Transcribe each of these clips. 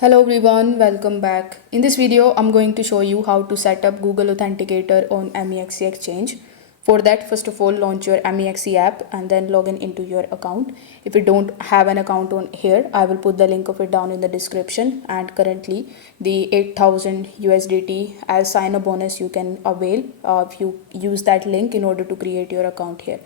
Hello everyone, welcome back. In this video, I'm going to show you how to set up Google Authenticator on MEXC Exchange. For that, first of all, launch your MEXC app and then log in into your account. If you don't have an account on here, I will put the link of it down in the description. And currently, the 8,000 USDT as sign-up bonus you can avail if you use that link in order to create your account here.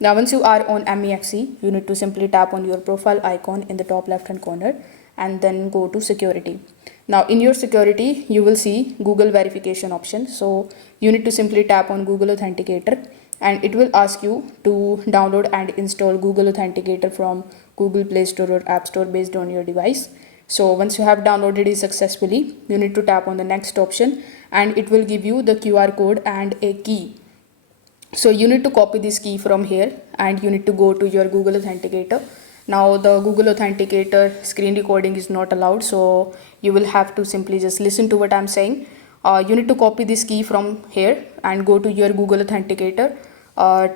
Now, once you are on MEXC, you need to simply tap on your profile icon in the top left-hand corner and then go to security. Now in your security, you will see Google verification option. So you need to simply tap on Google Authenticator and it will ask you to download and install Google Authenticator from Google Play Store or App Store based on your device. So once you have downloaded it successfully, you need to tap on the next option and it will give you the QR code and a key. So you need to copy this key from here and you need to go to your Google Authenticator. Now the Google Authenticator screen recording is not allowed, so you will have to simply just listen to what I'm saying. You need to copy this key from here and go to your Google Authenticator,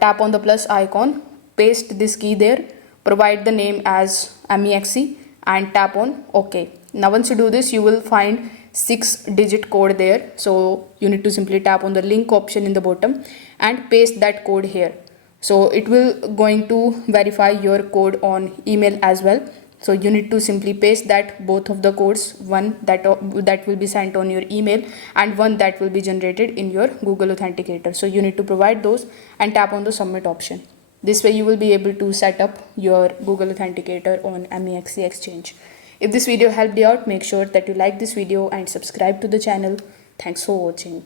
tap on the plus icon, paste this key there, provide the name as MEXC and tap on OK. Now once you do this, you will find 6-digit code there. So you need to simply tap on the link option in the bottom and paste that code here. So it will going to verify your code on email as well. So you need to simply paste that both of the codes, one that will be sent on your email and one that will be generated in your Google Authenticator. So you need to provide those and tap on the submit option. This way you will be able to set up your Google Authenticator on MEXC Exchange. If this video helped you out, make sure that you like this video and subscribe to the channel. Thanks for watching.